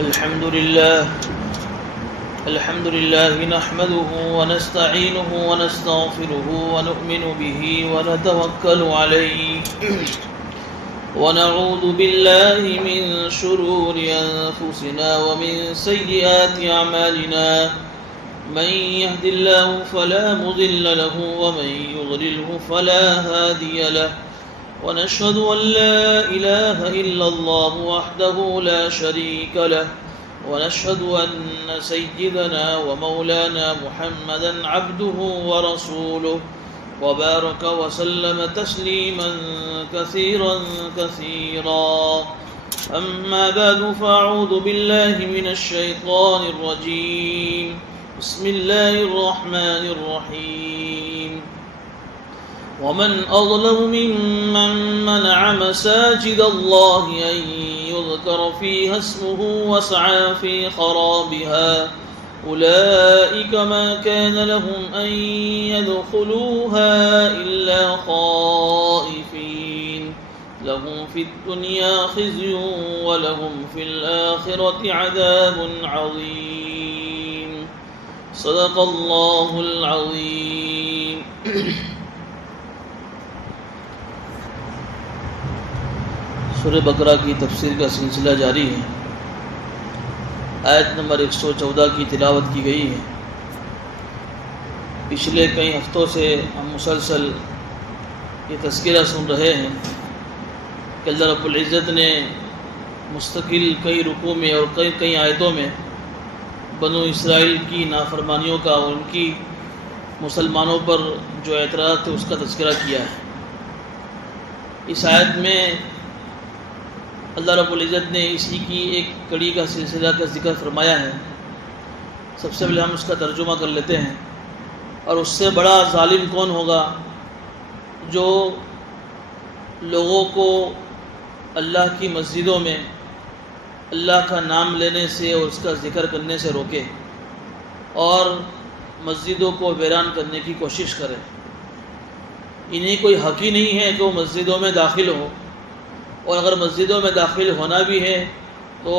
الحمد لله نحمده ونستعينه ونستغفره ونؤمن به ونتوكل عليه ونعوذ بالله من شرور أنفسنا ومن سيئات أعمالنا من يهد الله فلا مضل له ومن يضلله فلا هادي له ونشهد أن لا إله إلا الله وحده لا شريك له ونشهد أن سيدنا ومولانا محمدا عبده ورسوله وبارك وسلم تسليما كثيرا أما بعد فأعوذ بالله من الشيطان الرجيم بسم الله الرحمن الرحيم ومن أظلم ممن منع مساجد الله أن يذكر فيها اسمه وسعى في خرابها أولئك ما كان لهم أن يدخلوها إلا خائفين لهم في الدنيا خزي ولهم في الآخرة عذاب عظيم صدق الله العظيم. سورہ بقرہ کی تفسیر کا سلسلہ جاری ہے. آیت نمبر 114 کی تلاوت کی گئی ہے. پچھلے کئی ہفتوں سے ہم مسلسل یہ تذکرہ سن رہے ہیں کہ اللہ رب العزت نے مستقل کئی رکوع میں اور کئی آیتوں میں بنو اسرائیل کی نافرمانیوں کا اور ان کی مسلمانوں پر جو اعتراض تھے اس کا تذکرہ کیا ہے. اس آیت میں اللہ رب العزت نے اسی کی ایک کڑی کا سلسلہ کا ذکر فرمایا ہے. سب سے پہلے ہم اس کا ترجمہ کر لیتے ہیں. اور اس سے بڑا ظالم کون ہوگا جو لوگوں کو اللہ کی مسجدوں میں اللہ کا نام لینے سے اور اس کا ذکر کرنے سے روکے اور مسجدوں کو ویران کرنے کی کوشش کرے. انہیں کوئی حق ہی نہیں ہے کہ وہ مسجدوں میں داخل ہو، اور اگر مسجدوں میں داخل ہونا بھی ہے تو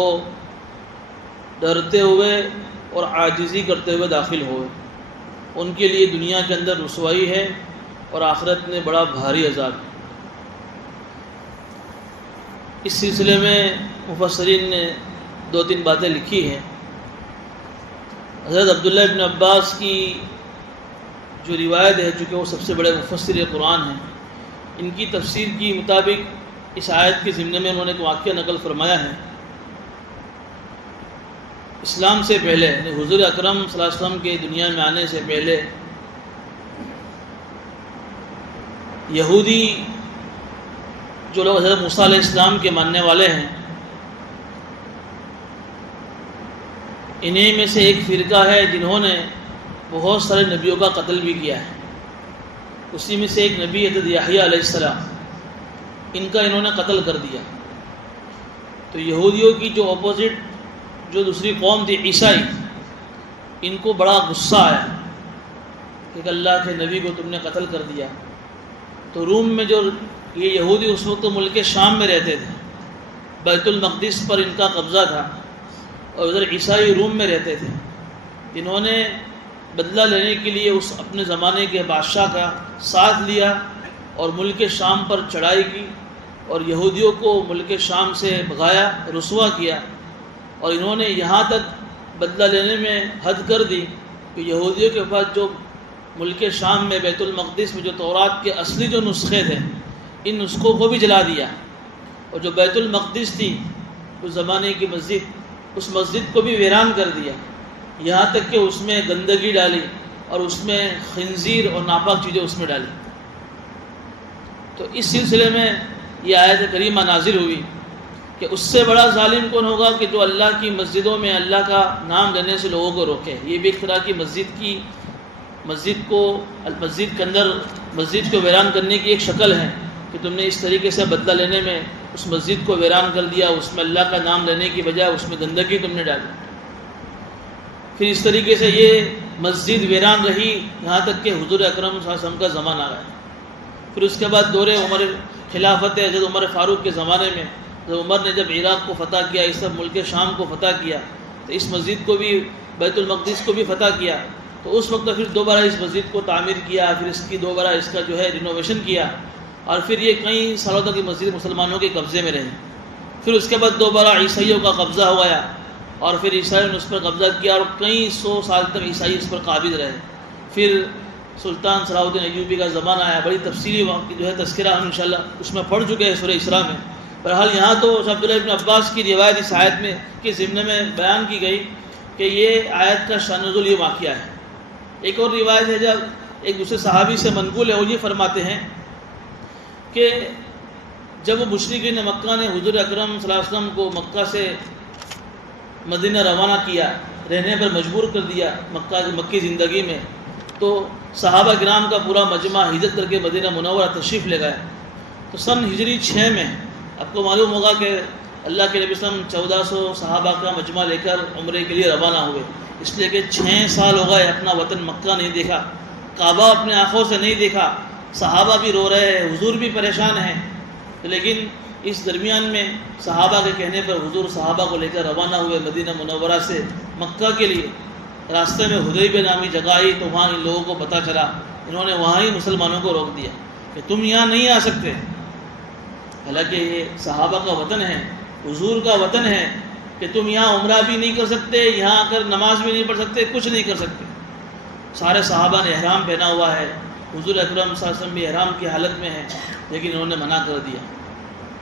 ڈرتے ہوئے اور عاجزی کرتے ہوئے داخل ہوئے. ان کے لیے دنیا کے اندر رسوائی ہے اور آخرت میں بڑا بھاری عذاب ہے. اس سلسلے میں مفسرین نے 2-3 باتیں لکھی ہیں. حضرت عبداللہ ابن عباس کی جو روایت ہے، چونکہ وہ سب سے بڑے مفسر قرآن ہیں، ان کی تفسیر کی مطابق اس آیت کے ضمن میں انہوں نے ایک واقعہ نقل فرمایا ہے. اسلام سے پہلے، یعنی حضور اکرم صلی اللہ علیہ وسلم کے دنیا میں آنے سے پہلے یہودی جو لوگ حضرت موسیٰ علیہ السلام کے ماننے والے ہیں، انہیں میں سے ایک فرقہ ہے جنہوں نے بہت سارے نبیوں کا قتل بھی کیا ہے. اسی میں سے ایک نبی حضرت یحییٰ علیہ السلام، ان کا انہوں نے قتل کر دیا. تو یہودیوں کی جو اپوزٹ جو دوسری قوم تھی عیسائی، ان کو بڑا غصہ آیا کہ اللہ کے نبی کو تم نے قتل کر دیا. تو روم میں جو یہ یہودی اس وقت ملک شام میں رہتے تھے، بیت المقدس پر ان کا قبضہ تھا، اور ادھر عیسائی روم میں رہتے تھے. انہوں نے بدلہ لینے کے لیے اس اپنے زمانے کے بادشاہ کا ساتھ لیا اور ملک شام پر چڑھائی کی اور یہودیوں کو ملک شام سے بھگایا، رسوا کیا. اور انہوں نے یہاں تک بدلہ لینے میں حد کر دی کہ یہودیوں کے پاس جو ملک شام میں بیت المقدس میں جو تورات کے اصلی جو نسخے تھے، ان نسخوں کو بھی جلا دیا. اور جو بیت المقدس تھی اس زمانے کی مسجد، اس مسجد کو بھی ویران کر دیا، یہاں تک کہ اس میں گندگی ڈالی اور اس میں خنزیر اور ناپاک چیزیں اس میں ڈالی. تو اس سلسلے میں یہ آیت کریمہ نازل ہوئی کہ اس سے بڑا ظالم کون ہوگا کہ جو اللہ کی مسجدوں میں اللہ کا نام لینے سے لوگوں کو روکے. یہ بھی ایک طرح کی مسجد کے اندر مسجد کو ویران کرنے کی ایک شکل ہے کہ تم نے اس طریقے سے بدلہ لینے میں اس مسجد کو ویران کر دیا، اس میں اللہ کا نام لینے کی بجائے اس میں گندگی تم نے ڈالی. پھر اس طریقے سے یہ مسجد ویران رہی یہاں تک کہ حضور اکرم صلی اللہ علیہ وسلم کا زمانہ آیا. پھر اس کے بعد دور عمر خلافت حضرت عمر فاروق کے زمانے میں جب عمر نے جب عراق کو فتح کیا، اس طرح ملک شام کو فتح کیا، تو اس مسجد کو بھی، بیت المقدس کو بھی فتح کیا، تو اس وقت پھر دوبارہ اس مسجد کو تعمیر کیا، پھر اس کی دوبارہ اس کا جو ہے رینوویشن کیا، اور پھر یہ کئی سالوں تک یہ مسجد مسلمانوں کے قبضے میں رہی۔ پھر اس کے بعد دوبارہ عیسائیوں کا قبضہ ہو گیا، اور پھر عیسائیوں نے اس پر قبضہ کیا، اور کئی 100 سال تک عیسائی اس پر قابض رہے۔ پھر سلطان صلاح الدین ایوبی کا زمانہ آیا، بڑی تفصیلی جو ہے تذکرہ ہم انشاءاللہ اس میں پڑھ چکے ہیں سورہ اسراء میں۔ بہرحال یہاں تو عبداللہ ابن عباس کی روایت اس آیت میں کے ضمن میں بیان کی گئی کہ یہ آیت کا شأن نزول یہ واقعہ ہے۔ ایک اور روایت ہے جب ایک دوسرے صحابی سے منقول ہے، وہ یہ فرماتے ہیں کہ جب وہ مشرکین مکہ نے حضور اکرم صلی اللہ علیہ وسلم کو مکہ سے مدینہ روانہ کیا، رہنے پر مجبور کر دیا مکی زندگی میں، تو صحابہ کرام کا پورا مجمع ہجرت کر کے مدینہ منورہ تشریف لے گئے۔ تو سن ہجری 6 میں آپ کو معلوم ہوگا کہ اللہ کے نبی صلی اللہ علیہ وسلم 1400 صحابہ کا مجمع لے کر عمرے کے لیے روانہ ہوئے، اس لیے کہ 6 سال ہو گئے اپنا وطن مکہ نہیں دیکھا، کعبہ اپنے آنکھوں سے نہیں دیکھا، صحابہ بھی رو رہے ہیں، حضور بھی پریشان ہیں۔ لیکن اس درمیان میں صحابہ کے کہنے پر حضور صحابہ کو لے کر روانہ ہوئے مدینہ منورہ سے مکہ کے لیے۔ راستے میں حدیبیہ نامی جگہ آئی تو وہاں ان لوگوں کو پتہ چلا، انہوں نے وہاں ہی مسلمانوں کو روک دیا کہ تم یہاں نہیں آ سکتے، حالانکہ یہ صحابہ کا وطن ہے، حضور کا وطن ہے، کہ تم یہاں عمرہ بھی نہیں کر سکتے، یہاں آ کر نماز بھی نہیں پڑھ سکتے، کچھ نہیں کر سکتے۔ سارے صحابہ نے احرام پہنا ہوا ہے، حضور اکرم صلی اللہ علیہ وسلم بھی احرام کی حالت میں ہیں، لیکن انہوں نے منع کر دیا۔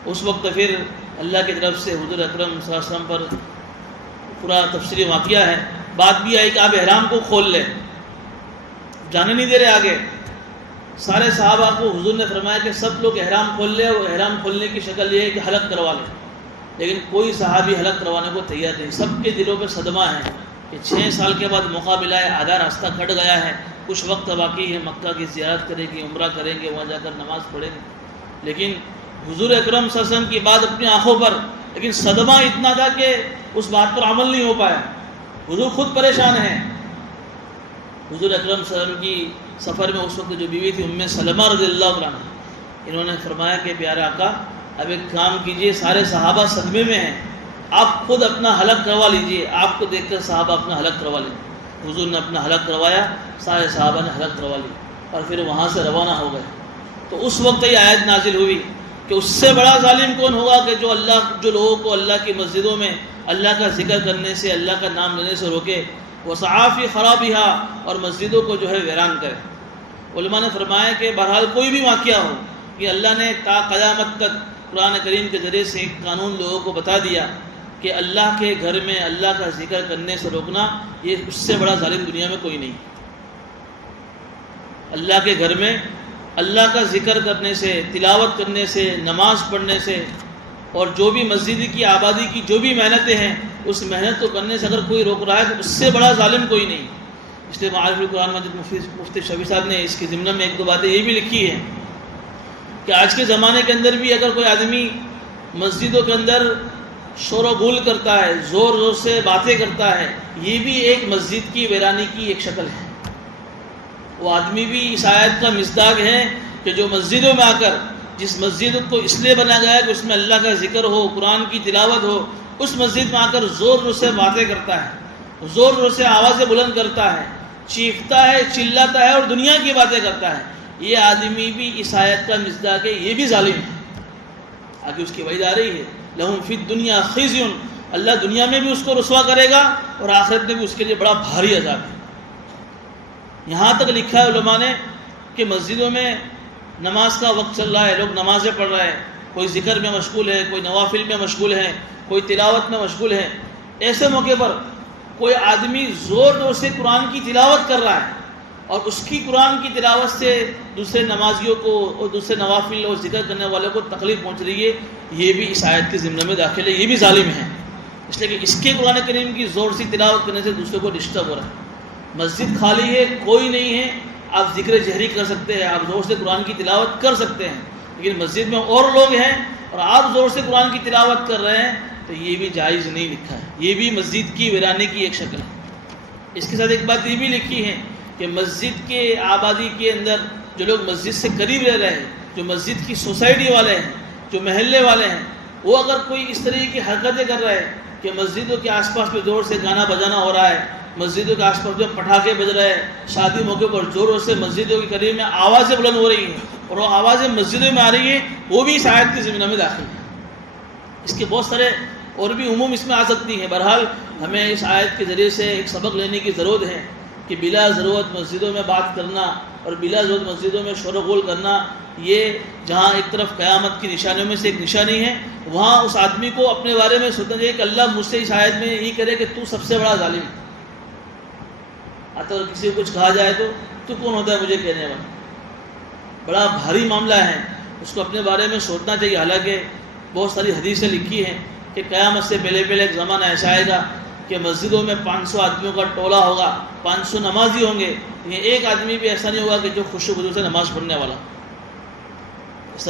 اس وقت پھر اللہ کی طرف سے حضور اکرم صلی اللہ علیہ وسلم پر پورا تفصیلی واقعہ ہے، بات بھی آئی کہ آپ احرام کو کھول لیں، جانے نہیں دے رہے آگے۔ سارے صحابہ کو حضور نے فرمایا کہ سب لوگ احرام کھول لیں، اور احرام کھولنے کی شکل یہ ہے کہ حلق کروا لیں، لیکن کوئی صحابی حلق کروانے کو تیار نہیں۔ سب کے دلوں پہ صدمہ ہے کہ 6 سال کے بعد موقع ملا ہے، آدھا راستہ کٹ گیا ہے، کچھ وقت باقی ہے، مکہ کی زیارت کریں گے، عمرہ کریں گے، وہاں جا کر نماز پڑھیں گے، لیکن حضور اکرم صلی اللہ علیہ وسلم کی بات اپنی آنکھوں پر، لیکن صدمہ اتنا تھا کہ اس بات پر عمل نہیں ہو پایا، حضور خود پریشان ہیں۔ حضور اکرم صلی اللہ علیہ وسلم کی سفر میں اس وقت جو بیوی تھی ام سلمہ رضی اللہ عنہ، انہوں نے فرمایا کہ پیارے آقا اب ایک کام کیجئے، سارے صحابہ صدمے میں ہیں، آپ خود اپنا حلق کروا لیجئے، آپ کو دیکھ کر صحابہ اپنا حلق کروا لیں۔ حضور نے اپنا حلق کروایا، سارے صحابہ نے حلق کروا لی، اور پھر وہاں سے روانہ ہو گئے۔ تو اس وقت یہ آیت نازل ہوئی کہ اس سے بڑا ظالم کون ہوگا کہ جو لوگوں کو اللہ کی مسجدوں میں اللہ کا ذکر کرنے سے، اللہ کا نام لینے سے روکے، وَسَعَىٰ فِي خَرَابِهَا، اور مسجدوں کو جو ہے ویران کرے۔ علماء نے فرمایا کہ بہرحال کوئی بھی واقعہ ہو کہ اللہ نے تا قیامت تک قرآن کریم کے ذریعے سے ایک قانون لوگوں کو بتا دیا کہ اللہ کے گھر میں اللہ کا ذکر کرنے سے روکنا، یہ اس سے بڑا ظالم دنیا میں کوئی نہیں۔ اللہ کے گھر میں اللہ کا ذکر کرنے سے، تلاوت کرنے سے، نماز پڑھنے سے، اور جو بھی مسجد کی آبادی کی جو بھی محنتیں ہیں، اس محنت کو کرنے سے اگر کوئی روک رہا ہے تو اس سے بڑا ظالم کوئی نہیں۔ اس لیے معارف القرآن مجید مفتی شفیع صاحب نے اس کے ضمن میں 1-2 باتیں یہ بھی لکھی ہیں کہ آج کے زمانے کے اندر بھی اگر کوئی آدمی مسجدوں کے اندر شور و گول کرتا ہے، زور زور سے باتیں کرتا ہے، یہ بھی ایک مسجد کی ویرانی کی ایک شکل ہے۔ وہ آدمی بھی اس آیت کا مصداق ہے کہ جو مسجدوں میں آ کر، جس مسجد کو اس لیے بنا گیا ہے کہ اس میں اللہ کا ذکر ہو، قرآن کی تلاوت ہو، اس مسجد میں آ کر زور زور سے باتیں کرتا ہے، زور زور سے آوازیں بلند کرتا ہے، چیختا ہے، چلاتا ہے اور دنیا کی باتیں کرتا ہے، یہ آدمی بھی اس آیت کا مصداق ہے، یہ بھی ظالم ہے۔ آگے اس کی وعید آ رہی ہے، لَهُمْ فِي الدُّنْيَا خِزْيٌ، اللہ دنیا میں بھی اس کو رسوا کرے گا اور آخرت میں بھی اس کے لیے بڑا بھاری عذاب ہے۔ یہاں تک لکھا ہے علماء نے کہ مسجدوں میں نماز کا وقت چل رہا ہے، لوگ نمازیں پڑھ رہے ہیں، کوئی ذکر میں مشغول ہے، کوئی نوافل میں مشغول ہے، کوئی تلاوت میں مشغول ہے، ایسے موقع پر کوئی آدمی زور زور سے قرآن کی تلاوت کر رہا ہے اور اس کی قرآن کی تلاوت سے دوسرے نمازیوں کو اور دوسرے نوافل اور ذکر کرنے والوں کو تکلیف پہنچ رہی ہے، یہ بھی اس آیت کے ضمن میں داخل ہے، یہ بھی ظالم ہے، اس لیے کہ اس کے قرآن کریم کی زور سے تلاوت کرنے سے دوسرے کو ڈسٹرب ہو رہا ہے۔ مسجد خالی ہے، کوئی نہیں ہے، آپ ذکر جہری کر سکتے ہیں، آپ زور سے قرآن کی تلاوت کر سکتے ہیں، لیکن مسجد میں اور لوگ ہیں اور آپ زور سے قرآن کی تلاوت کر رہے ہیں تو یہ بھی جائز نہیں لکھا ہے، یہ بھی مسجد کی ویرانے کی ایک شکل ہے۔ اس کے ساتھ ایک بات یہ بھی لکھی ہے کہ مسجد کے آبادی کے اندر جو لوگ مسجد سے قریب رہ رہے ہیں، جو مسجد کی سوسائٹی والے ہیں، جو محلے والے ہیں، وہ اگر کوئی اس طرح کی حرکتیں کر رہا ہے کہ مسجدوں کے آس پاس پہ زور سے گانا بجانا ہو رہا ہے، مسجدوں کے آس پاس جو پٹاخے بج رہے ہیں، شادی موقع پر زوروں سے مسجدوں کے قریب میں آوازیں بلند ہو رہی ہیں اور وہ آوازیں مسجدوں میں آ رہی ہیں، وہ بھی اس آیت کی ضمن میں داخل ہے۔ اس کے بہت سارے اور بھی عموم اس میں آ سکتی ہیں۔ بہرحال ہمیں اس آیت کے ذریعے سے ایک سبق لینے کی ضرورت ہے کہ بلا ضرورت مسجدوں میں بات کرنا اور بلا ضرورت مسجدوں میں شور و غل کرنا، یہ جہاں ایک طرف قیامت کی نشانیوں میں سے ایک نشانی ہے، وہاں اس آدمی کو اپنے بارے میں سوچنا چاہیے کہ اللہ مجھ سے اس آیت میں یہی کرے کہ تو سب سے بڑا ظالم ہے۔ اگر کسی کو کچھ کہا جائے تو کون ہوتا ہے مجھے کہنے والا؟ بڑا بھاری معاملہ ہے، اس کو اپنے بارے میں سوچنا چاہیے۔ حالانکہ بہت ساری حدیثیں لکھی ہیں کہ قیامت سے پہلے ایک زمانہ ایسا آئے گا کہ مسجدوں میں 500 آدمیوں کا ٹولہ ہوگا، 500 نمازی ہوں گے، یہ ایک آدمی بھی ایسا نہیں ہوگا کہ جو خوش و خضوع سے نماز پڑھنے والا۔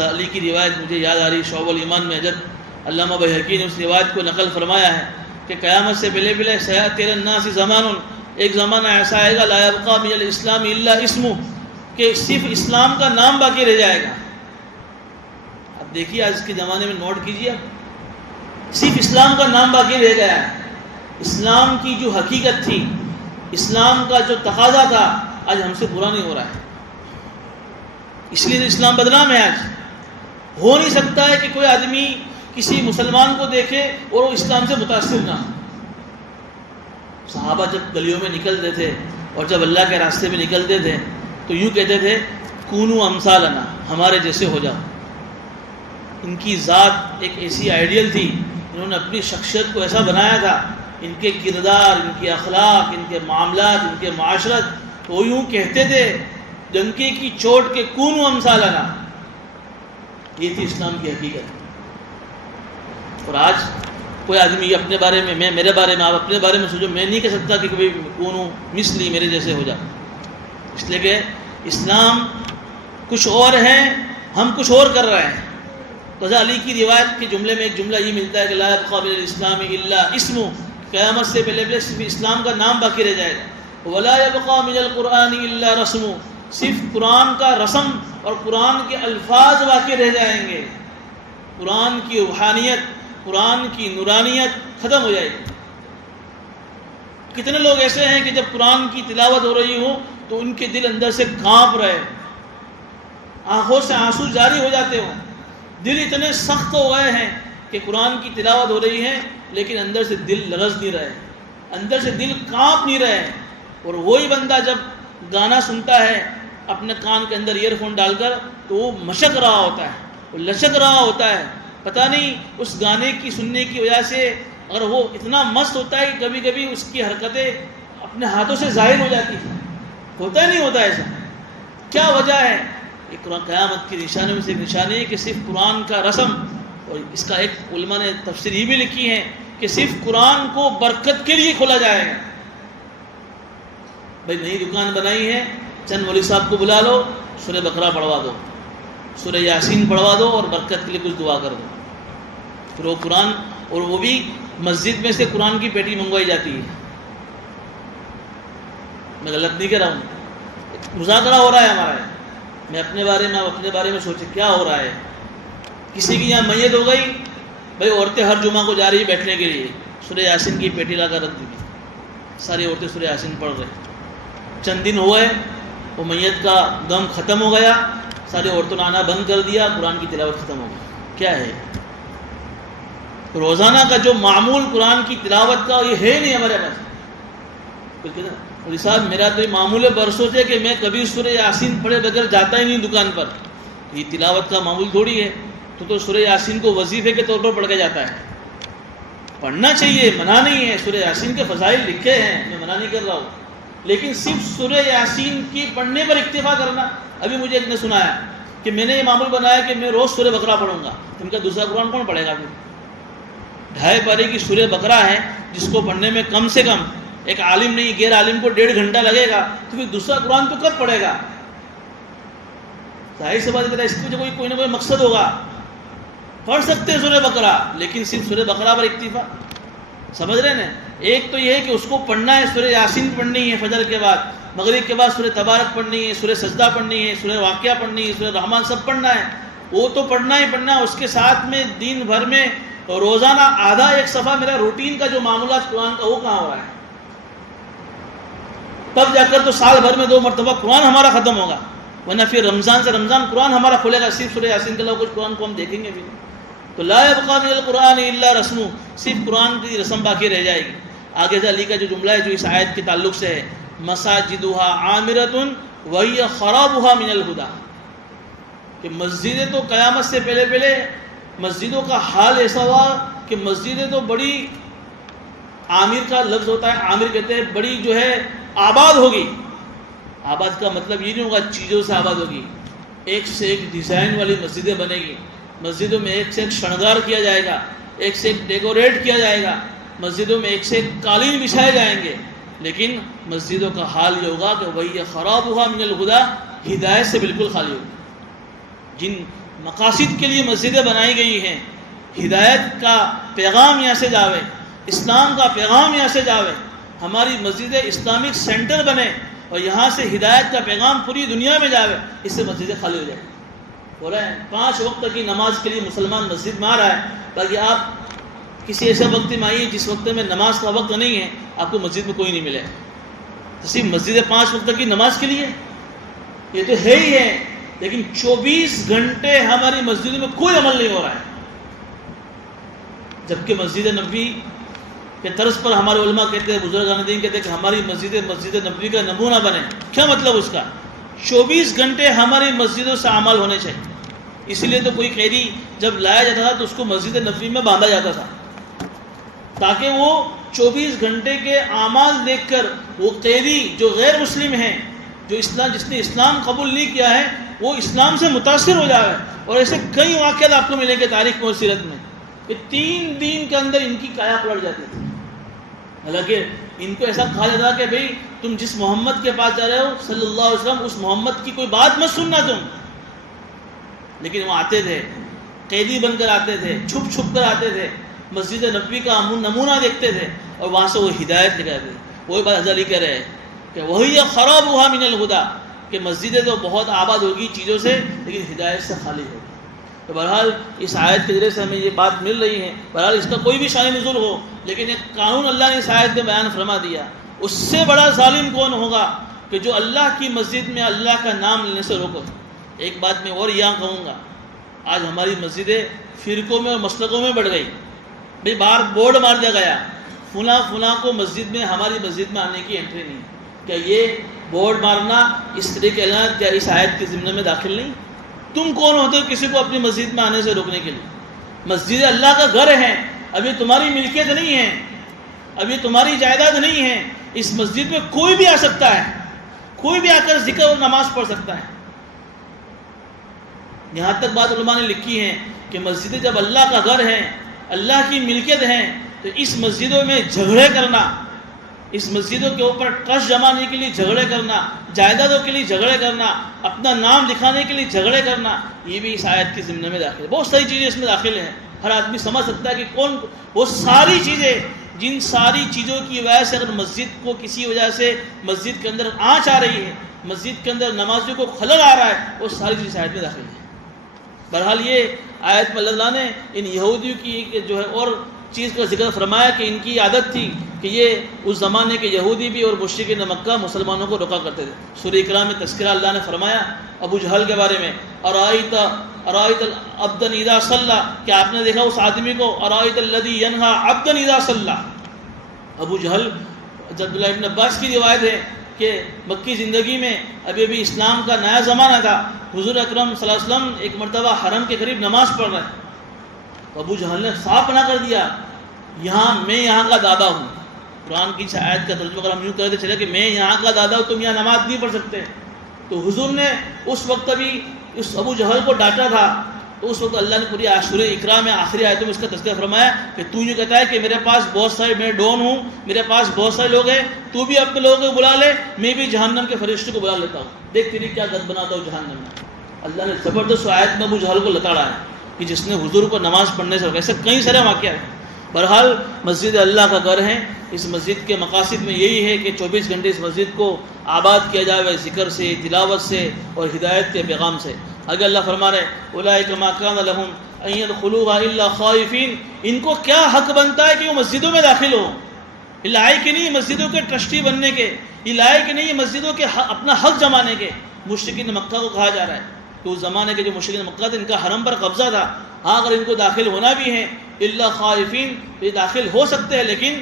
علی کی روایت مجھے یاد آ رہی، شعب الایمان میں حضرت علامہ بہقی نے اس روایت کو نقل فرمایا ہے کہ قیامت سے پہلے سیأتی علی الناس زمان، ایک زمانہ ایسا آئے گا لا یبقی من الاسلام الا اسمہ، کہ صرف اسلام کا نام باقی رہ جائے گا۔ اب دیکھیے آج کے زمانے میں نوٹ کیجیے، صرف اسلام کا نام باقی رہ گیا ہے۔ اسلام کی جو حقیقت تھی، اسلام کا جو تقاضا تھا، آج ہم سے پورا نہیں ہو رہا ہے۔ اس لیے اسلام بدنام ہے۔ آج ہو نہیں سکتا ہے کہ کوئی آدمی کسی مسلمان کو دیکھے اور وہ اسلام سے متاثر نہ ہو۔ صحابہ جب گلیوں میں نکلتے تھے اور جب اللہ کے راستے میں نکلتے تھے تو یوں کہتے تھے کونو امثالنا، ہمارے جیسے ہو جاؤ۔ ان کی ذات ایک ایسی آئیڈیل تھی، انہوں نے اپنی شخصیت کو ایسا بنایا تھا، ان کے کردار، ان کے اخلاق، ان کے معاملات، ان کے معاشرت، وہ یوں کہتے تھے ڈنکے کی چوٹ کے کونو امثالنا۔ یہ تھی اسلام کی حقیقت۔ اور آج کوئی آدمی اپنے بارے میں، میرے بارے میں، آپ اپنے بارے میں سوچو، میں نہیں کہہ سکتا کہ کوئی کونو مثلی میرے جیسے ہو جا، اس لیے کہ اسلام کچھ اور ہے، ہم کچھ اور کر رہے ہیں۔ تو حضرت علی کی روایت کے جملے میں ایک جملہ یہ ملتا ہے کہ لا یبقی من الاسلام الا اسمہ، قیامت سے پہلے صرف اسلام کا نام باقی رہ جائے گا۔ ولا یبقی من القرآن الا رسمہ، صرف قرآن کا رسم اور قرآن کے الفاظ باقی رہ جائیں گے۔ قرآن کی روحانیت، قرآن کی نورانیت ختم ہو جائے گی۔ کتنے لوگ ایسے ہیں کہ جب قرآن کی تلاوت ہو رہی ہو تو ان کے دل اندر سے کانپ رہے، آنکھوں سے آنسو جاری ہو جاتے ہوں، دل اتنے سخت ہو گئے ہیں کہ قرآن کی تلاوت ہو رہی ہے لیکن اندر سے دل لرز نہیں رہے، اندر سے دل کانپ نہیں رہے۔ اور وہی بندہ جب گانا سنتا ہے اپنے کان کے اندر ایئر فون ڈال کر تو وہ مشک رہا ہوتا ہے، وہ لچک رہا ہوتا ہے، پتہ نہیں اس گانے کی سننے کی وجہ سے اگر وہ اتنا مست ہوتا ہے کہ کبھی کبھی اس کی حرکتیں اپنے ہاتھوں سے ظاہر ہو جاتی ہیں، ہوتا ہی نہیں ہوتا ایسا۔ کیا وجہ ہے؟ یہ قرآن قیامت کی نشانیوں میں سے ایک نشانی ہے کہ صرف قرآن کا رسم، اور اس کا ایک علماء نے تفسیر یہ بھی لکھی ہے کہ صرف قرآن کو برکت کے لیے کھولا جائے گا۔ بھائی نئی دکان بنائی ہے، چند مولوی صاحب کو بلا لو، سورہ بقرہ پڑھوا دو، سورہ یاسین پڑھوا دو اور برکت کے لیے کچھ دعا کر دو۔ پھر وہ قرآن، اور وہ بھی مسجد میں سے قرآن کی پیٹی منگوائی جاتی ہے۔ میں غلط نہیں کہہ رہا ہوں، مذاکرہ ہو رہا ہے ہمارا، میں اپنے بارے میں، آپ اپنے بارے میں سوچیں کیا ہو رہا ہے۔ کسی کی یہاں میت ہو گئی، بھائی عورتیں ہر جمعہ کو جا رہی بیٹھنے کے لیے، سورہ یاسین کی پیٹی لا کر رکھ دی، ساری عورتیں سورہ یاسین پڑھ رہے۔ چند دن ہوئے، وہ میت کا دم ختم ہو گیا، ساری عورتوں نے آنا بند کر دیا، قرآن کی تلاوت ختم ہو گئی۔ کیا ہے روزانہ کا جو معمول قرآن کی تلاوت کا، یہ ہے نہیں ہمارے پاس۔ مولوی صاحب میرا تو یہ معمول برسوں سے کہ میں کبھی سورہ یاسین پڑھے بغیر جاتا ہی نہیں دکان پر۔ یہ تلاوت کا معمول تھوڑی ہے، تو سورہ یاسین کو وظیفے کے طور پر پڑھ کے جاتا ہے۔ پڑھنا چاہیے، منع نہیں ہے، سورہ یاسین کے فضائل لکھے ہیں، میں منع نہیں کر رہا ہوں، لیکن صرف سورہ یاسین کی پڑھنے پر اکتفا کرنا۔ ابھی مجھے ایک نے سنایا کہ میں نے یہ معمول بنایا کہ میں روز سورہ بقرہ پڑھوں گا، ان کا دوسرا قرآن کون پڑھے گا؟ پھر 2.5 پارے کی سورہ بقرہ ہے جس کو پڑھنے میں کم سے کم ایک عالم نہیں، غیر عالم کو 1.5 گھنٹہ لگے گا، تو پھر دوسرا قرآن تو کب پڑھے گا؟ ظاہر سی بات ہے، اس کے کوئی نہ کوئی مقصد ہوگا۔ پڑھ سکتے ہیں سورہ بقرہ، لیکن صرف سورہ بقرہ پر اکتفا، سمجھ رہے ہیں؟ ایک تو یہ ہے کہ اس کو پڑھنا ہے، سورہ یاسین پڑھنی ہے فجر کے بعد، مغرب کے بعد سورہ تبارک پڑھنی ہے، سورہ سجدہ پڑھنی ہے، سورہ واقعہ پڑھنی ہے، سورہ رحمان، سب پڑھنا ہے۔ وہ تو پڑھنا ہی پڑھنا، اس کے ساتھ میں دن بھر میں روزانہ آدھا ایک صفحہ میرا روٹین کا جو معمولات قرآن کا وہ کہاں ہو رہا ہے؟ تب جا کر تو سال بھر میں 2 مرتبہ قرآن ہمارا ختم ہوگا، ورنہ پھر رمضان سے رمضان قرآن ہمارا کھلے گا، صرف سورہ یاسین کے علاوہ کچھ قرآن کو ہم دیکھیں گے بھی نہیں۔ تو لا یبقی من القرآن الا رسم، صرف قرآن کی رسم باقی رہ جائے گی۔ آگے علی کا جو جملہ ہے جو اس آیت کے تعلق سے ہے، مساجدها عامرة وهي خرابها من الهدى، کہ مسجدیں تو قیامت سے پہلے مسجدوں کا حال ایسا ہوا کہ مسجدیں تو بڑی، عامر کا لفظ ہوتا ہے، عامر کہتے ہیں بڑی جو ہے آباد ہوگی۔ آباد کا مطلب یہ نہیں ہوگا چیزوں سے آباد ہوگی، ایک سے ایک ڈیزائن والی مسجدیں بنے گی، مسجدوں میں ایک سے ایک شرنگار کیا جائے گا، ایک سے ایک ڈیکوریٹ کیا جائے گا، مسجدوں میں ایک سے ایک قالین بچھائے جائیں گے، لیکن مسجدوں کا حال یہ ہوگا کہ وہی خرابها من الهدى، ہدایت سے بالکل خالی ہوگی۔ جن مقاصد کے لیے مسجدیں بنائی گئی ہیں، ہدایت کا پیغام یہاں سے جاوے، اسلام کا پیغام یہاں سے جاوے، ہماری مسجدیں اسلامک سینٹر بنے اور یہاں سے ہدایت کا پیغام پوری دنیا میں جاوے، اس سے مسجدیں خالی ہو جائیں۔ ہو رہا ہے 5 وقت کی نماز کے لیے مسلمان مسجد میں آ رہا ہے، تاکہ آپ کسی ایسے وقت میں آئیے جس وقت میں نماز کا وقت نہیں ہے، آپ کو مسجد میں کوئی نہیں ملے، تو صرف مسجد 5 وقت کی نماز کے لیے یہ تو ہے ہی ہے، لیکن 24 گھنٹے ہماری مسجد میں کوئی عمل نہیں ہو رہا ہے، جبکہ مسجد نبوی کے طرز پر ہمارے علماء کہتے ہیں، بزرگان دین کہتے ہیں کہ ہماری مسجد نبوی کا نمونہ بنے۔ کیا مطلب اس کا؟ 24 گھنٹے ہماری مسجدوں سے اعمال ہونے چاہیے۔ اس لیے تو کوئی قیدی جب لایا جاتا تھا تو اس کو مسجد نبوی میں باندھا جاتا تھا، تاکہ وہ 24 گھنٹے کے اعمال دیکھ کر وہ قیدی جو غیر مسلم ہیں، جس نے اسلام قبول نہیں کیا ہے، وہ اسلام سے متاثر ہو جائے۔ اور ایسے کئی واقعات آپ کو ملیں گے تاریخ میں اور سیرت میں کہ 3 دن کے اندر ان کی کایا پلٹ جاتی تھی۔ حالانکہ ان کو ایسا کہا جاتا کہ بھئی تم جس محمد کے پاس جا رہے ہو صلی اللہ علیہ وسلم، اس محمد کی کوئی بات مت سننا تم، لیکن وہ آتے تھے، قیدی بن کر آتے تھے، چھپ چھپ کر آتے تھے، مسجد نبوی کا نمونہ دیکھتے تھے اور وہاں سے وہ ہدایت لے آتے تھے۔ وہی بات حضرت علی کہہ رہے ہیں کہ وہی خرابها من الهدى، کہ مسجدیں تو بہت آباد ہوگی چیزوں سے، لیکن ہدایت سے خالی ہوگی۔ تو بہرحال اس آیت کے ذریعے سے ہمیں یہ بات مل رہی ہے، بہرحال اس کا کوئی بھی شان نزول ہو، لیکن ایک قانون اللہ نے اس آیت میں بیان فرما دیا۔ اس سے بڑا ظالم کون ہوگا کہ جو اللہ کی مسجد میں اللہ کا نام لینے سے روکو۔ ایک بات میں اور یہاں کہوں گا، آج ہماری مسجدیں فرقوں میں اور مسلکوں میں بڑھ گئی۔ بھئی باہر بورڈ مار دیا گیا، فلاں فلاں کو مسجد میں، ہماری مسجد میں آنے کی انٹری نہیں۔ کیا یہ بورڈ مارنا اس طرح کے اعلان کیا اس آیت کے ضمن میں داخل نہیں؟ تم کون ہوتے ہو کسی کو اپنی مسجد میں آنے سے روکنے کے لیے؟ مسجد اللہ کا گھر ہے، اب یہ تمہاری ملکیت نہیں ہے، اب یہ تمہاری جائیداد نہیں ہے۔ اس مسجد میں کوئی بھی آ سکتا ہے، کوئی بھی آ کر ذکر اور نماز پڑھ سکتا ہے۔ یہاں تک بات علماء نے لکھی ہے کہ مسجدیں جب اللہ کا گھر ہے، اللہ کی ملکیت ہے، تو اس مسجدوں میں جھگڑے کرنا، اس مسجدوں کے اوپر ٹرسٹ جمانے کے لیے جھگڑے کرنا، جائیدادوں کے لیے جھگڑے کرنا، اپنا نام دکھانے کے لیے جھگڑے کرنا، یہ بھی اس آیت کے ضمن میں داخل ہے۔ بہت ساری چیزیں اس میں داخل ہیں، ہر آدمی سمجھ سکتا ہے کہ کون وہ ساری چیزیں، جن ساری چیزوں کی وجہ سے اگر مسجد کو کسی وجہ سے مسجد کے اندر آنچ آ رہی ہے، مسجد کے اندر نمازیوں کو خلل آ رہا ہے، وہ ساری چیز آیت میں داخل ہے۔ بہرحال یہ آیت میں اللہ نے ان یہودیوں کی جو ہے اور چیز کا ذکر فرمایا کہ ان کی عادت تھی کہ یہ اس زمانے کے یہودی بھی اور مشرکین مکہ مسلمانوں کو روکا کرتے تھے۔ سورہ اقرا میں تذکرہ اللہ نے فرمایا ابو جہل کے بارے میں، ارائیت عبدا اذا صلی، کہ آپ نے دیکھا اس آدمی کو، ارائیت الذی ینہا عبدا اذا صلی۔ ابو جہل، عبداللہ ابن عباس کی روایت ہے کہ مکی زندگی میں ابھی اسلام کا نیا زمانہ تھا، حضور اکرم صلی اللہ علیہ وسلم ایک مرتبہ حرم کے قریب نماز پڑھ رہے ہیں، ابو جہل نے صاف منع کر دیا، میں یہاں کا دادا ہوں۔ قرآن کی آیت کا ترجمہ اگر ہم یوں کرتے چلے کہ میں یہاں کا دادا ہوں، تم یہاں نماز نہیں پڑھ سکتے۔ تو حضور نے اس وقت ابھی اس ابو جہل کو ڈانٹا تھا، تو اس وقت اللہ نے پوری سورہ اقرا میں آخری آیتوں میں اس کا تذکرہ فرمایا کہ تو یوں کہتا ہے کہ میرے پاس بہت سارے، میں ڈون ہوں، میرے پاس بہت سارے لوگ ہیں، تو بھی اپنے لوگوں کو بلا لے، میں بھی جہنم کے فرشتوں کو بلا لیتا ہوں، دیکھ تیری کیا گد بناتا ہوں جہنم میں۔ اللہ نے زبردست آیت میں ابو جہل کو لتاڑا ہے کہ جس نے حضور کو نماز پڑھنے سے روکا۔ ایسے کئی سارے واقعات ہیں۔ بہرحال مسجد اللہ کا گھر ہے، اس مسجد کے مقاصد میں یہی ہے کہ 24 گھنٹے اس مسجد کو آباد کیا جائے ذکر سے، تلاوت سے اور ہدایت کے پیغام سے۔ آگے اللہ فرما رہے اولئک ما کان لہم ان یدخلوها الا خائفین، ان کو کیا حق بنتا ہے کہ وہ مسجدوں میں داخل ہوں؟ یہ لائق ہی نہیں مسجدوں کے ٹرسٹی بننے کے، یہ لائق ہی نہیں مسجدوں کے اپنا حق جمانے کے۔ مشرکین مکہ کو کہا جا رہا ہے کہ اس زمانے کے جو مشرکین مکہ تھے ان کا حرم پر قبضہ تھا، ہاں اگر ان کو داخل ہونا بھی ہے الا خائفین، یہ داخل ہو سکتے ہیں لیکن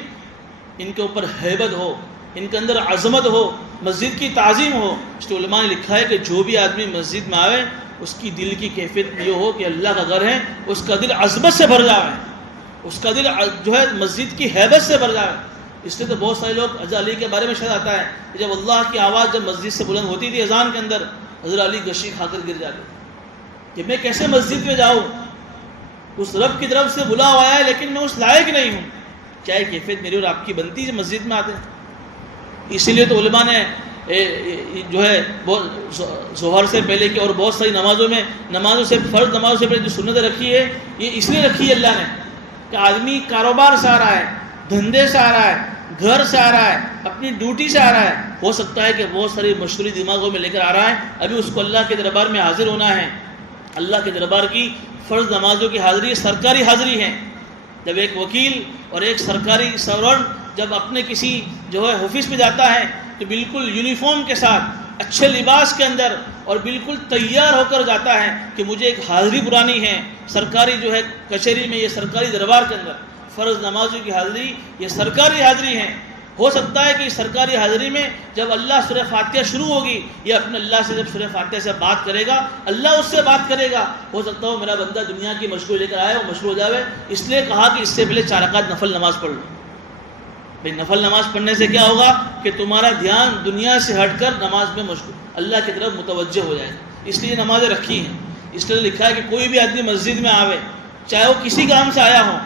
ان کے اوپر ہیبت ہو، ان کے اندر عظمت ہو، مسجد کی تعظیم ہو۔ اس لیے علماء نے لکھا ہے کہ جو بھی آدمی مسجد میں آوے اس کی دل کی کیفیت یہ ہو کہ اللہ کا گھر ہے، اس کا دل عظمت سے بھر جاوے، اس کا دل جو ہے مسجد کی ہیبت سے بھر جاوے۔ اس لیے تو بہت سارے لوگ حضرت علی کے بارے میں شاید آتا ہے کہ جب اللہ کی آواز جب مسجد سے بلند ہوتی تھی اذان کے اندر، حضرت علی گشی کھا کر گر جاتے کہ میں کیسے مسجد میں جاؤں، اس رب کی طرف سے بلا ہوا ہے لیکن میں اس لائق نہیں ہوں۔ کیا کیفیت میری اور آپ کی بنتی ہے مسجد میں آتے ہیں؟ اسی لیے تو علماء نے جو ہے ظہر سے پہلے کی اور بہت ساری نمازوں سے فرض نمازوں سے پہلے جو سنتیں رکھی ہے، یہ اس لیے رکھی ہے اللہ نے کہ آدمی کاروبار سے آ رہا ہے، دھندے سے آ رہا ہے، گھر سے آ رہا ہے، اپنی ڈیوٹی سے آ رہا ہے، ہو سکتا ہے کہ بہت ساری مشغولی دماغوں میں لے کر آ رہا ہے، ابھی اس کو اللہ کے دربار میں حاضر ہونا ہے۔ اللہ کے دربار کی فرض نمازوں کی حاضری سرکاری حاضری ہے۔ جب ایک وکیل اور ایک سرکاری سرونٹ جب اپنے کسی جو ہے آفس میں جاتا ہے تو بالکل یونیفارم کے ساتھ اچھے لباس کے اندر اور بالکل تیار ہو کر جاتا ہے کہ مجھے ایک حاضری پرانی ہے سرکاری جو ہے کچہری میں، یہ سرکاری دربار کے اندر فرض نمازوں کی حاضری یہ سرکاری حاضری ہے۔ ہو سکتا ہے کہ اس سرکاری حاضری میں جب اللہ سورہ فاتحہ شروع ہوگی یا اپنے اللہ سے جب سورہ فاتحہ سے بات کرے گا، اللہ اس سے بات کرے گا، ہو سکتا ہو میرا بندہ دنیا کی مشغول لے کر آئے وہ مشغول ہو جاوے، اس لیے کہا کہ اس سے پہلے 4 رکعت نفل نماز پڑھ لو۔ بھئی نفل نماز پڑھنے سے کیا ہوگا کہ تمہارا دھیان دنیا سے ہٹ کر نماز میں مشغول اللہ کی طرف متوجہ ہو جائے، اس لیے نمازیں رکھی ہیں۔ اس لیے لکھا ہے کہ کوئی بھی آدمی مسجد میں آوے چاہے وہ کسی کام سے آیا ہو،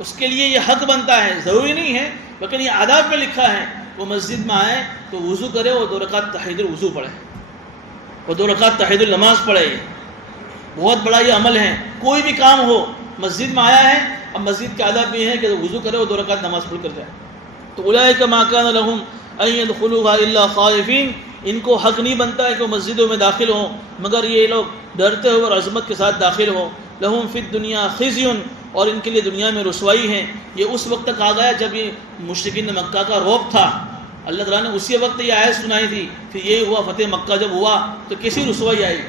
اس کے لیے یہ حق بنتا ہے، ضروری نہیں ہے لیکن یہ آداب میں لکھا ہے، وہ مسجد میں آئے تو وضو کرے، وہ 2 رکعت تحیۃ الوضو پڑھے، وہ 2 رکعت تحیۃ النماز پڑھے۔ یہ بہت بڑا یہ عمل ہے۔ کوئی بھی کام ہو مسجد میں آیا ہے، اب مسجد کے آداب بھی ہیں کہ وضو کرے، وہ 2 رکعت نماز پڑھ کر جائے۔ تو اولئک ما کان لہم ان یدخلوها الا خائفین، ان کو حق نہیں بنتا ہے کہ وہ مسجدوں میں داخل ہوں مگر یہ لوگ ڈرتے ہوئے اور عظمت کے ساتھ داخل ہوں۔ لہم فی الدنیا خزی، اور ان کے لیے دنیا میں رسوائی ہے۔ یہ اس وقت تک آ گیا جب یہ مشرکین مکہ کا رعب تھا، اللہ تعالیٰ نے اسی وقت یہ آیت سنائی تھی، پھر یہی ہوا فتح مکہ جب ہوا تو کیسی رسوائی آئی۔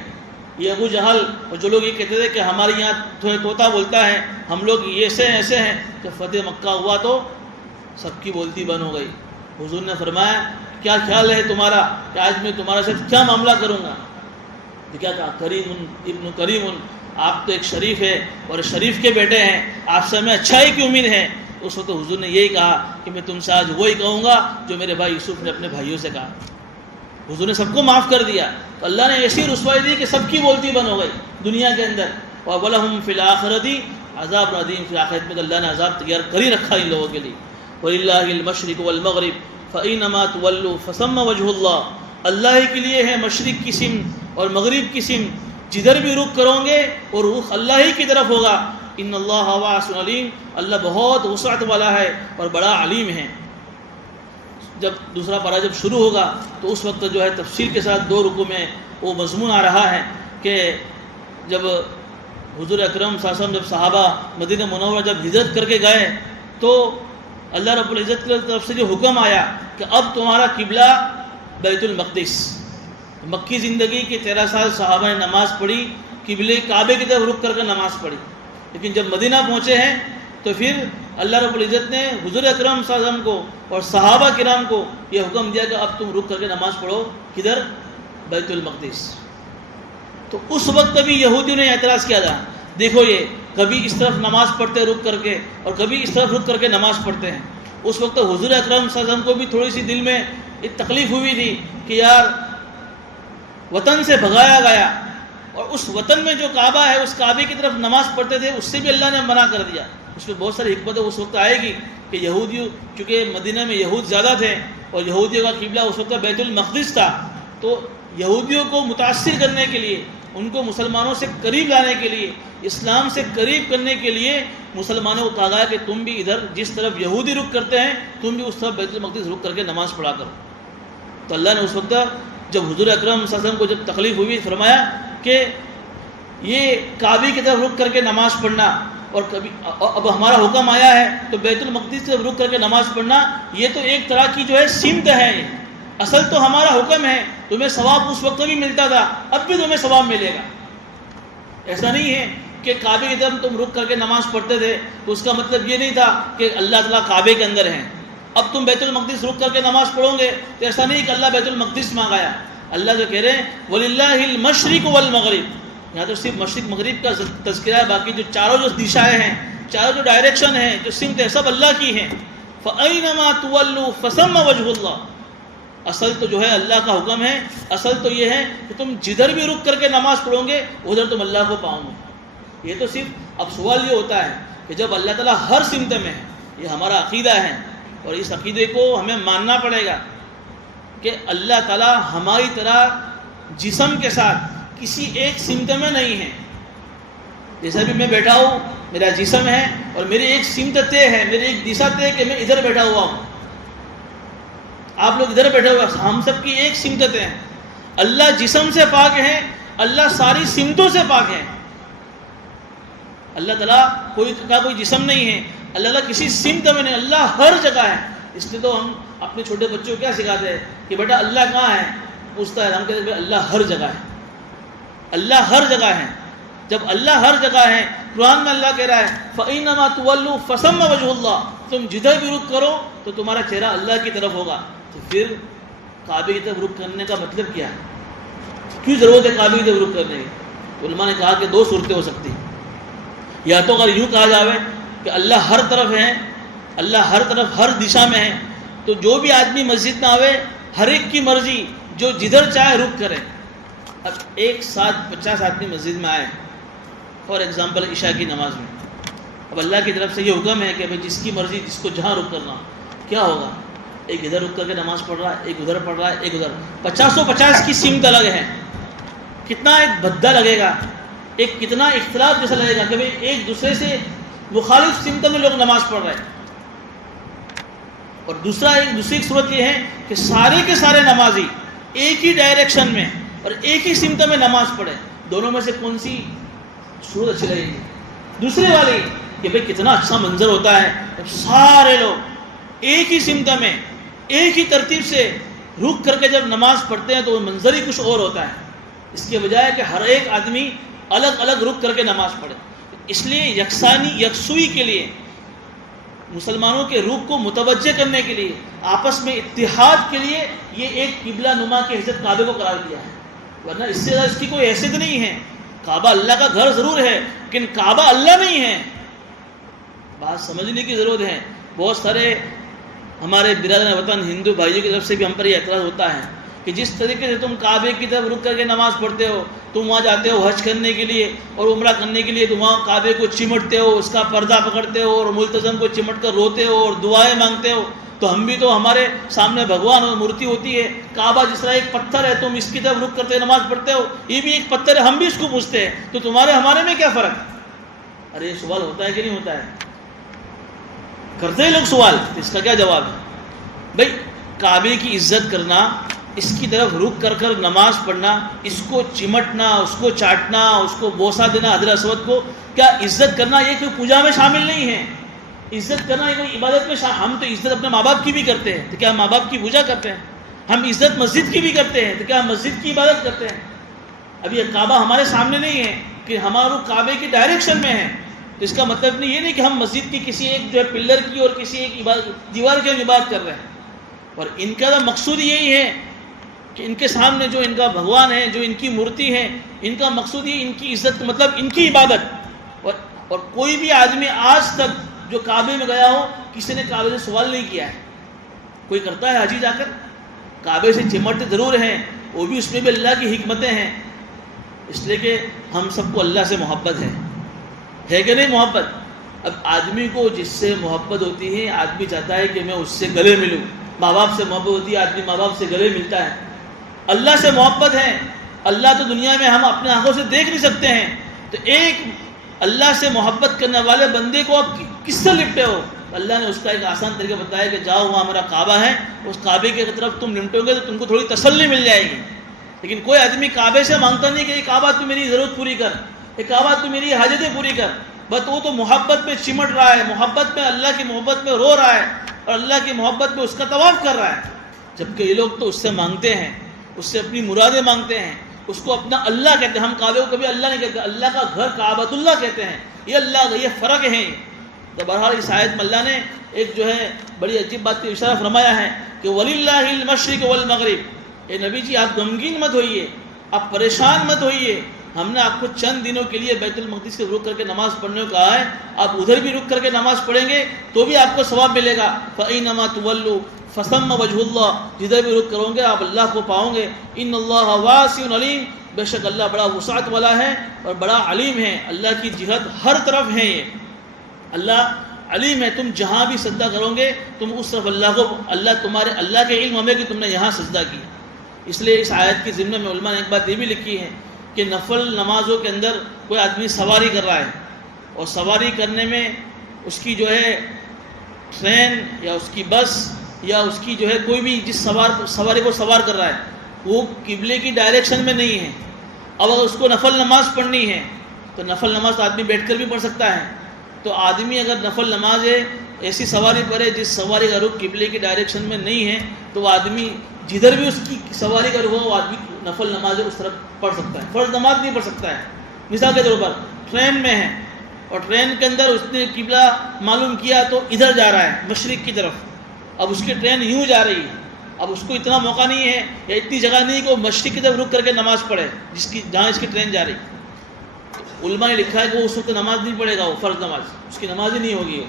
یہ ابو جہل اور جو لوگ یہ کہتے تھے کہ ہمارے یہاں طوطا بولتا ہے، ہم لوگ یہ ایسے ہیں، کہ فتح مکہ ہوا تو سب کی بولتی بند ہو گئی۔ حضور نے فرمایا کیا خیال ہے تمہارا کہ آج میں تمہارے ساتھ کیا معاملہ کروں گا؟ کیا کہا؟ کریم ابن کریم، آپ تو ایک شریف ہے اور شریف کے بیٹے ہیں، آپ سے ہمیں اچھائی کی امید ہے۔ اس وقت حضور نے یہی کہا کہ میں تم سے آج وہی کہوں گا جو میرے بھائی یوسف نے اپنے بھائیوں سے کہا۔ حضور نے سب کو معاف کر دیا، تو اللہ نے ایسی رسوائی دی کہ سب کی بولتی بند ہو گئی دنیا کے اندر۔ وَلَهُمْ فِي الْآخِرَةِ عذاب عظیم، فی آخرت میں اللہ نے عذاب تیار کر ہی رکھا ان لوگوں کے لیے۔ وَلِلَّهِ الْمَشْرِقُ وَالْمَغْرِبُ فَأَيْنَمَا تُوَلُّوا فَثَمَّ وَجْهُ اللَّهِ، اللہ ہی کے لیے ہے مشرق کی سمت اور مغرب کی سمت، جدھر بھی رخ کرو گے اور رخ اللہ ہی کی طرف ہوگا۔ ان اللہ واسع علیم، اللہ بہت وسعت والا ہے اور بڑا علیم ہے۔ جب دوسرا پارہ جب شروع ہوگا تو اس وقت جو ہے تفصیل کے ساتھ 2 رکوع میں وہ مضمون آ رہا ہے کہ جب حضور اکرم صلی اللہ علیہ وسلم جب صحابہ مدینہ منورہ جب ہجرت کر کے گئے تو اللہ رب العزت کی طرف سے جو حکم آیا کہ اب تمہارا قبلہ بیت المقدس۔ مکی زندگی کے 13 سال صحابہ نے نماز پڑھی، قبلے کعبے کی طرف رخ کر کے نماز پڑھی، لیکن جب مدینہ پہنچے ہیں تو پھر اللہ رب العزت نے حضور اکرم صلی اللہ علیہ وسلم کو اور صحابہ کرام کو یہ حکم دیا کہ اب تم رخ کر کے نماز پڑھو کدھر؟ بیت المقدس۔ تو اس وقت بھی یہودیوں نے اعتراض کیا تھا، دیکھو یہ کبھی اس طرف نماز پڑھتے رک کر کے اور کبھی اس طرف رک کر کے نماز پڑھتے ہیں۔ اس وقت حضور اکرم صلی اللہ علیہ وسلم کو بھی تھوڑی سی دل میں ایک تکلیف ہوئی تھی کہ یار وطن سے بھگایا گیا اور اس وطن میں جو کعبہ ہے اس کعبے کی طرف نماز پڑھتے تھے، اس سے بھی اللہ نے منع کر دیا۔ اس میں بہت ساری حکمتیں اس وقت آئے گی کہ یہودیوں، چونکہ مدینہ میں یہود زیادہ تھے اور یہودیوں کا قبلہ اس وقت بیت المقدس تھا، تو یہودیوں کو متاثر کرنے کے لیے، ان کو مسلمانوں سے قریب لانے کے لیے، اسلام سے قریب کرنے کے لیے مسلمانوں کو کہا گیا کہ تم بھی ادھر جس طرف یہودی رخ کرتے ہیں تم بھی اس طرف بیت المقدس رخ کر کے نماز پڑھا کرو۔ تو اللہ نے اس وقت جب حضور اکرم صلی اللہ علیہ وسلم کو جب تکلیف ہوئی فرمایا کہ یہ کعبے کی طرف رک کر کے نماز پڑھنا، اور کبھی اب ہمارا حکم آیا ہے تو بیت المقدس کی طرف رک کر کے نماز پڑھنا، یہ تو ایک طرح کی جو ہے سمت ہے۔ اصل تو ہمارا حکم ہے، تمہیں ثواب اس وقت بھی ملتا تھا، اب بھی تمہیں ثواب ملے گا۔ ایسا نہیں ہے کہ کعبے کی طرف تم رک کر کے نماز پڑھتے تھے تو اس کا مطلب یہ نہیں تھا کہ اللہ تعالیٰ کعبے کے اندر ہیں، اب تم بیت المقدس رک کر کے نماز پڑھو گے تو ایسا نہیں کہ اللہ بیت المقدس میں آ گیا۔ اللہ جو کہہ رہے ہیں وَلِلَّهِ الْمَشْرِقُ وَالْمَغْرِبُ، یہاں تو صرف مشرق مغرب کا تذکرہ ہے، باقی جو چاروں جو دشائیں ہیں، چاروں جو ڈائریکشن ہیں، جو سمت ہے، سب اللہ کی ہیں۔ فَأَيْنَمَا تُوَلُّوا فَثَمَّ وَجْهُ اللَّهِ، اصل تو جو ہے اللہ کا حکم ہے، اصل تو یہ ہے کہ تم جدھر بھی رک کر کے نماز پڑھو گے ادھر تم اللہ کو پاؤ گے۔ یہ تو صرف اب سوال یہ ہوتا ہے کہ جب اللہ تعالیٰ ہر سمت میں ہے، یہ ہمارا عقیدہ ہے اور اس عقیدے کو ہمیں ماننا پڑے گا کہ اللہ تعالیٰ ہماری طرح جسم کے ساتھ کسی ایک سمت میں نہیں ہے۔ جیسا بھی میں بیٹھا ہوں، میرا جسم ہے اور میری ایک سمت طے ہے، میری ایک دشا طے کہ میں ادھر بیٹھا ہوا ہوں، آپ لوگ ادھر بیٹھے ہوئے، ہم سب کی ایک سمت ہے۔ اللہ جسم سے پاک ہے، اللہ ساری سمتوں سے پاک ہے۔ اللہ تعالیٰ کوئی جسم نہیں ہے، اللہ تعالیٰ کسی سمت میں نہیں، اللہ ہر جگہ ہے۔ اس لیے تو ہم اپنے چھوٹے بچوں کو کیا سکھاتے ہیں کہ بیٹا اللہ کہاں ہے، پوچھتا ہے، ہم کہتے ہیں اللہ ہر جگہ ہے، اللہ ہر جگہ ہے۔ جب اللہ ہر جگہ ہے، قرآن میں اللہ کہہ رہا ہے فَإِنَّمَا تُوَلُّوا فَثَمَّ وَجْهُ اللَّهِ، تم جدھر بھی رخ کرو تو تمہارا چہرہ اللہ کی طرف ہوگا۔ تو پھر کعبے کی طرف رخ کرنے کا مطلب کیا ہے؟ کیوں ضرورت ہے کعبے کی طرف رخ کرنے کی؟ علماء نے کہا کہ دو صورتیں ہو سکتی ہیں۔ یا تو اگر یوں کہا جاوے کہ اللہ ہر طرف ہے، اللہ ہر طرف ہر دشا میں ہے، تو جو بھی آدمی مسجد میں آوے ہر ایک کی مرضی جو جدھر چاہے رخ کرے۔ اب ایک ساتھ 50 آدمی مسجد میں آئے فار ایگزامپل عشاء کی نماز میں، اب اللہ کی طرف سے یہ حکم ہے کہ بھائی جس کی مرضی جس کو جہاں رخ کرنا، کیا ہوگا؟ ایک ادھر رک کر کے نماز پڑھ رہا ہے، ایک ادھر پڑھ رہا ہے، ایک ادھر، 50 کی سمت الگ ہے۔ کتنا ایک بھدا لگے گا، ایک کتنا اختلاف جیسا لگے گا کہ بھائی ایک دوسرے سے مخالف سمت میں لوگ نماز پڑھ رہے ہیں۔ اور دوسری صورت یہ ہے کہ سارے کے سارے نمازی ایک ہی ڈائریکشن میں اور ایک ہی سمت میں نماز پڑھے، دونوں میں سے کون سی صورت اچھی لگے گی؟ دوسرے والی، کہ بھائی کتنا اچھا منظر ہوتا ہے جب سارے لوگ ایک ہی سمت میں ایک ہی ترتیب سے رک کر کے جب نماز پڑھتے ہیں تو وہ منظر ہی کچھ اور ہوتا ہے، اس کے بجائے کہ ہر ایک آدمی الگ الگ رک کر کے نماز پڑھے۔ اس لیے یکسوئی کے لیے، مسلمانوں کے روح کو متوجہ کرنے کے لیے، آپس میں اتحاد کے لیے یہ ایک قبلہ نما کی حیثیت کعبے کو قرار دیا ہے، ورنہ اس سے زیادہ اس کی کوئی حیثیت نہیں ہے۔ کعبہ اللہ کا گھر ضرور ہے لیکن کعبہ اللہ نہیں ہے، بات سمجھنے کی ضرورت ہے۔ بہت سارے ہمارے برادر وطن ہندو بھائیوں کی طرف سے بھی ہم پر یہ اعتراض ہوتا ہے کہ جس طریقے سے تم کعبے کی طرف رک کر کے نماز پڑھتے ہو، تم وہاں جاتے ہو حج کرنے کے لیے اور عمرہ کرنے کے لیے، تم وہاں کعبے کو چمٹتے ہو، اس کا پردہ پکڑتے ہو اور ملتزم کو چمٹ کر روتے ہو اور دعائیں مانگتے ہو، تو ہم بھی تو ہمارے سامنے بھگوان اور مورتی ہوتی ہے، کعبہ جس طرح ایک پتھر ہے، تم اس کی طرف رک کرتے نماز پڑھتے ہو، یہ بھی ایک پتھر ہے، ہم بھی اس کو پوچھتے ہیں، تو تمہارے ہمارے میں کیا فرق ہے؟ ارے یہ سوال ہوتا ہے کہ نہیں ہوتا ہے؟ کرتے ہیں لوگ سوال، اس کا کیا جواب ہے؟ بھائی کعبے کی عزت کرنا، اس کی طرف رک کر کر نماز پڑھنا، اس کو چمٹنا، اس کو چاٹنا، اس کو بوسہ دینا حضرت اسود کو، کیا عزت کرنا یہ کوئی پوجا میں شامل نہیں ہے؟ عزت کرنا یہ کوئی عبادت میں ہم تو عزت اپنے ماں باپ کی بھی کرتے ہیں، تو کیا ہم ماں باپ کی پوجا کرتے ہیں؟ ہم عزت مسجد کی بھی کرتے ہیں، تو کیا ہم مسجد کی عبادت کرتے ہیں؟ اب یہ کعبہ ہمارے سامنے نہیں ہے کہ ہمارا رخ کعبے کی ڈائریکشن میں ہے، تو اس کا مطلب نہیں یہ نہیں کہ ہم مسجد کی کسی ایک جو ہے پلر کی اور کسی ایک دیوار کی عبادت کر رہے ہیں۔ اور ان کا تو مقصود یہی ہے کہ ان کے سامنے جو ان کا بھگوان ہے، جو ان کی مورتی ہے، ان کا مقصود یہ ان کی عزت، مطلب ان کی عبادت۔ اور کوئی بھی آدمی آج تک جو کعبے میں گیا ہو، کسی نے کعبے سے سوال نہیں کیا ہے۔ کوئی کرتا ہے حاجی جا کر کعبے سے چمٹتے ضرور ہیں، وہ بھی اس میں بھی اللہ کی حکمتیں ہیں، اس لیے کہ ہم سب کو اللہ سے محبت ہے کہ نہیں محبت؟ اب آدمی کو جس سے محبت ہوتی ہے، آدمی چاہتا ہے کہ میں اس سے گلے ملوں۔ ماں باپ سے محبت ہوتی ہے، آدمی ماں باپ سے گلے ملتا ہے۔ اللہ سے محبت ہے، اللہ تو دنیا میں ہم اپنے آنکھوں سے دیکھ نہیں سکتے ہیں، تو ایک اللہ سے محبت کرنے والے بندے کو آپ کس سے لپٹے ہو؟ اللہ نے اس کا ایک آسان طریقہ بتایا کہ جاؤ وہاں میرا کعبہ ہے، اس کعبے کی طرف تم لپٹو گے تو تم کو تھوڑی تسلی مل جائے گی۔ لیکن کوئی آدمی کعبے سے مانگتا نہیں کہ یہ کعبہ تو میری ضرورت پوری کر، کہ کعبہ تو میری حاجتیں پوری کر، بس وہ تو محبت میں چمٹ رہا ہے، محبت میں اللہ کی محبت میں رو رہا ہے اور اللہ کی محبت میں اس کا طواف کر رہا ہے، جبکہ یہ لوگ تو اس سے مانگتے ہیں، اس سے اپنی مرادیں مانگتے ہیں، اس کو اپنا اللہ کہتے ہیں۔ ہم کعبے کو کبھی اللہ نہیں کہتے، اللہ کا گھر کعبۃ اللہ کہتے ہیں، یہ اللہ یہ فرق ہے۔ تو بہرحال اس آیت میں اللہ نے ایک جو ہے بڑی عجیب بات کا اشارہ فرمایا ہے کہ وَلِلَّهِ الْمَشْرِقُ وَالْمَغْرِبُ، اے نبی جی آپ غمگین مت ہوئیے، آپ پریشان مت ہوئیے، ہم نے آپ کو چند دنوں کے لیے بیت المقدس کے رک کر کے نماز پڑھنے کو کہا ہے، آپ ادھر بھی رک کر کے نماز پڑھیں گے تو بھی آپ کو ثواب ملے گا۔ فَأَيْنَمَا تُوَلُّوا فَثَمَّ وَجْهُ اللَّهِ، جدھر بھی رک کرو گے آپ اللہ کو پاؤ گے۔ ان اللہ واسع علیم، بے شک اللہ بڑا وسعت والا ہے اور بڑا علیم ہے، اللہ کی جہت ہر طرف ہے، یہ اللہ علیم ہے، تم جہاں بھی سجدہ کرو گے تم اس طرف اللہ کو، اللہ تمہارے اللہ کے علم ہمیں کہ تم نے یہاں سجدہ کیا۔ اس لیے اس آیت کی ضمن میں علماء نے ایک بات یہ بھی لکھی ہے کہ نفل نمازوں کے اندر کوئی آدمی سواری کر رہا ہے اور سواری کرنے میں اس کی جو ہے ٹرین یا اس کی بس یا اس کی جو ہے کوئی بھی جس سواری کو سوار کر رہا ہے وہ قبلے کی ڈائریکشن میں نہیں ہے، اب اگر اس کو نفل نماز پڑھنی ہے تو نفل نماز تو آدمی بیٹھ کر بھی پڑھ سکتا ہے، تو آدمی اگر نفل نماز ہے ایسی سواری پڑھے جس سواری کا رخ قبلے کی ڈائریکشن میں نہیں ہے تو وہ آدمی جدھر بھی اس کی سواری کا رخ ہو وہ آدمی نفل نماز اس طرف پڑھ سکتا ہے، فرض نماز نہیں پڑھ سکتا ہے۔ مثال کے طور پر ٹرین میں ہے اور ٹرین کے اندر اس نے قبلہ معلوم کیا تو ادھر جا رہا ہے مشرق کی طرف، اب اس کی ٹرین یوں جا رہی ہے، اب اس کو اتنا موقع نہیں ہے یا اتنی جگہ نہیں کہ وہ مشرق کی طرف رک کر کے نماز پڑھے جہاں اس کی ٹرین جا رہی۔ علماء نے لکھا ہے کہ وہ اس وقت نماز نہیں پڑھے گا، وہ فرض نماز اس کی نماز ہی نہیں ہوگی۔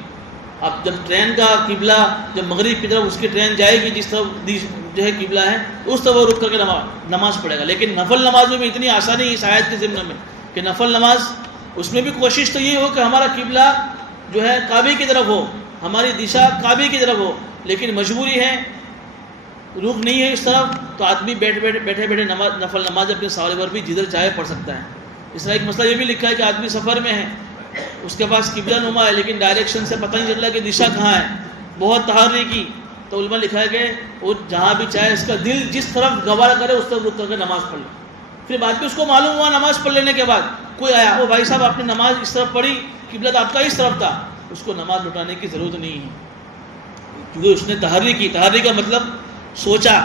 اب جب ٹرین کا قبلہ جب مغرب کی طرف اس کی ٹرین جائے گی جس طرف جو ہے قبلہ ہے اس طرف وہ رک کر کے نماز پڑھے گا۔ لیکن نفل نمازوں میں اتنی آسانی اس آیت کے ضمن میں کہ نفل نماز اس میں بھی کوشش تو یہ ہو کہ ہمارا قبلہ جو ہے کعبے کی طرف ہو، ہماری دشا کعبے کی طرف ہو، لیکن مجبوری ہے رخ نہیں ہے اس طرف تو آدمی بیٹھے نفل نماز اپنے سواری پر بھی جدھر چاہے پڑھ سکتا ہے۔ اس طرح ایک مسئلہ یہ بھی لکھا ہے کہ آدمی سفر میں ہے، اس کے پاس قبلہ نما ہے لیکن ڈائریکشن سے پتہ نہیں چل رہا کہ دشا کہاں ہے، بہت تحری کی، تو علماء لکھا ہے کہ وہ جہاں بھی چاہے اس کا دل جس طرف گوارا کرے اس طرف رک کر کے نماز پڑھ لے۔ پھر بعد میں اس کو معلوم ہوا نماز پڑھ لینے کے بعد کوئی آیا، وہ بھائی صاحب آپ نے نماز اس طرف پڑھی، قبلہ تو آپ کا اس طرف تھا، اس کو نماز لوٹانے کی ضرورت نہیں ہے، کیونکہ اس نے تحری کی۔ تحری کا مطلب سوچا،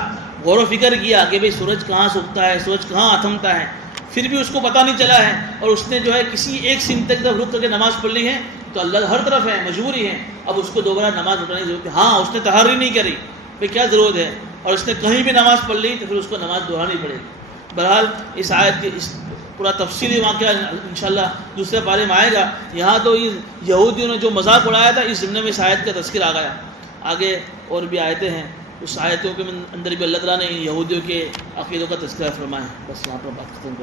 غور و فکر کیا کہ بھئی سورج کہاں سے اگتا ہے، سورج کہاں اتمتا ہے، پھر بھی اس کو پتہ نہیں چلا ہے اور اس نے جو ہے کسی ایک سمت کی طرف رک کر کے نماز پڑھ لی ہے تو اللہ ہر طرف ہے، مجبوری ہے، اب اس کو دوبارہ نماز اٹھانے کی ضرورت ہے۔ ہاں اس نے تحری نہیں کری، پھر کیا ضرورت ہے، اور اس نے کہیں بھی نماز پڑھ لی تو پھر اس کو نماز دہرانی پڑے گی۔ بہرحال اس آیت کے اس پورا تفصیلی واقعہ انشاءاللہ دوسرے پارے میں آئے گا۔ یہاں تو یہودیوں نے جو مذاق اڑایا تھا اس ضمن میں اس آیت کا تذکر آ گیا، آگے اور بھی آیتیں ہیں، اس آیتوں کے اندر بھی اللہ تعالیٰ نے یہودیوں کے عقیدوں کا تذکرہ فرمایا ہے۔ بس یہاں پر بات ختم کریں۔